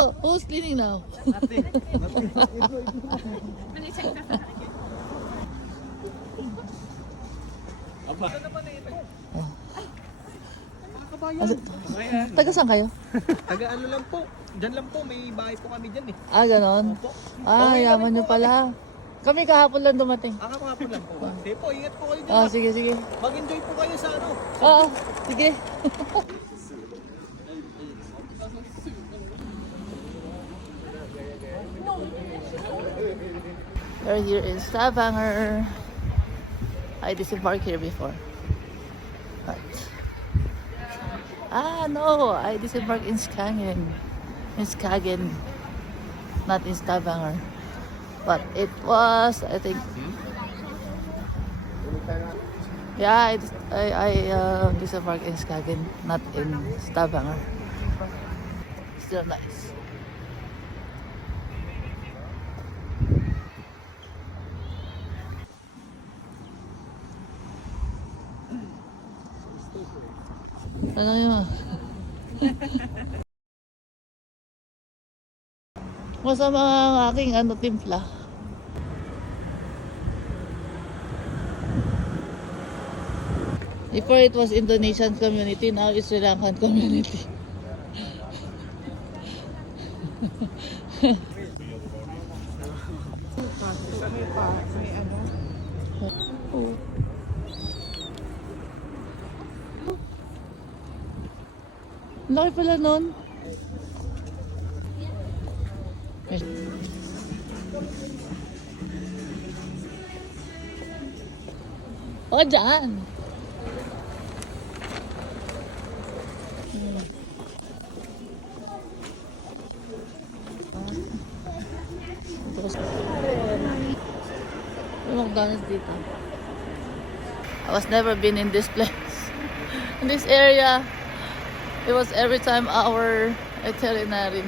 Oh, who's cleaning now? Nothing. Aba. Ano naman ito? Mga kabayan. Taga saan kayo? Taga ano lang po. Diyan lang po. May bahay po kami dyan eh. Ah, ganon. Opo. Ah, Okay, yaman kami nyo po pala. Kami kahapon lang dumating. Kakapapon lang po. Sige po, ingat po kayo dyan. Ah, sige, sige. Mag-enjoy po kayo sa ano. Oo, sige. We're here in Stavanger. I disembarked here before. But no, I disembarked in Skagen. In Skagen. Not in Stavanger. But it was, I think, yeah, I disembarked in Skagen, not in Stavanger. Still nice. Ano yun? Masama ang aking timpla. Before it was Indonesian community, now it's Sri Lankan community. Oh. Laki pala nun. Oh, dyan. May McDonald's dito. I was never been in this place. In this area. It was every time our itinerary.